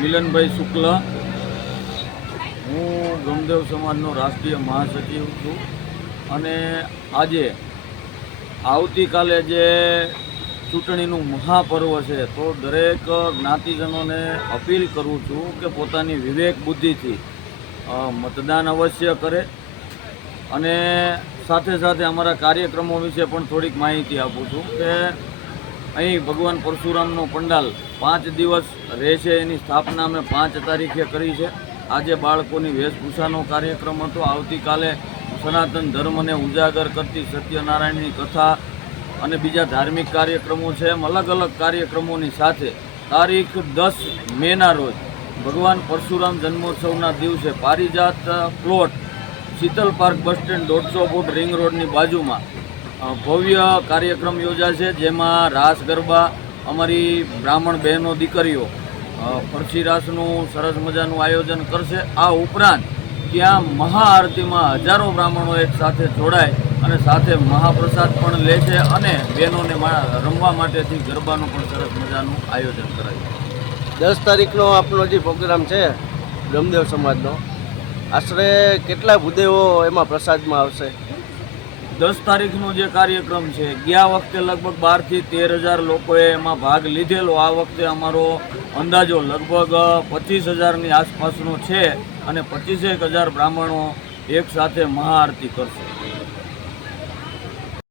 મિલનભાઈ શુક્લ, હું ગમદેવ સમાજનો રાષ્ટ્રીય મહાસચિવ છું અને આજે આવતીકાલે જે ચૂંટણીનું મહાપર્વ છે તો દરેક જ્ઞાતિજનોને અપીલ કરું છું કે પોતાની વિવેક બુદ્ધિથી મતદાન અવશ્ય કરે અને સાથે સાથે અમારા કાર્યક્રમો વિશે પણ થોડીક માહિતી આપું છું કે અહીં ભગવાન પરશુરામનો પંડાલ 5 દિવસ રહેશે. એની સ્થાપના અમે 5 તારીખે કરી છે. આજે બાળકોની વેશભૂષાનો કાર્યક્રમ હતો. આવતીકાલે સનાતન ધર્મને ઉજાગર કરતી સત્યનારાયણની કથા અને બીજા ધાર્મિક કાર્યક્રમો છે. એમ અલગ અલગ કાર્યક્રમોની સાથે તારીખ 10 મેના રોજ ભગવાન પરશુરામ જન્મોત્સવના દિવસે Parijat plot Sheetal park bus stand 150 foot ring રોડની બાજુમાં ભવ્ય કાર્યક્રમ યોજાશે, જેમાં રાસ ગરબા અમારી બ્રાહ્મણ બહેનો દીકરીઓ ફરસી રાસનું સરસ મજાનું આયોજન કરશે. આ ઉપરાંત ત્યાં મહાઆરતીમાં હજારો બ્રાહ્મણો એક સાથે જોડાય અને સાથે મહાપ્રસાદ પણ લે છે અને બહેનોને રમવા માટેથી ગરબાનું પણ સરસ મજાનું આયોજન કરાય છે. 10 તારીખનો આપણો જે પ્રોગ્રામ છે ગમદેવ સમાજનો, આશરે કેટલા ભૂદેવો એમાં પ્રસાદમાં આવશે? 10 તારીખનો જે કાર્યક્રમ છે, ગયા વખતે લગભગ 12 થી 13,000 લોકોએ એમાં ભાગ લીધેલો. આ વખતે અમારો અંદાજો લગભગ 25,000ની આસપાસનો છે અને 25,000 બ્રાહ્મણો એક સાથે મહાઆરતી કરશે.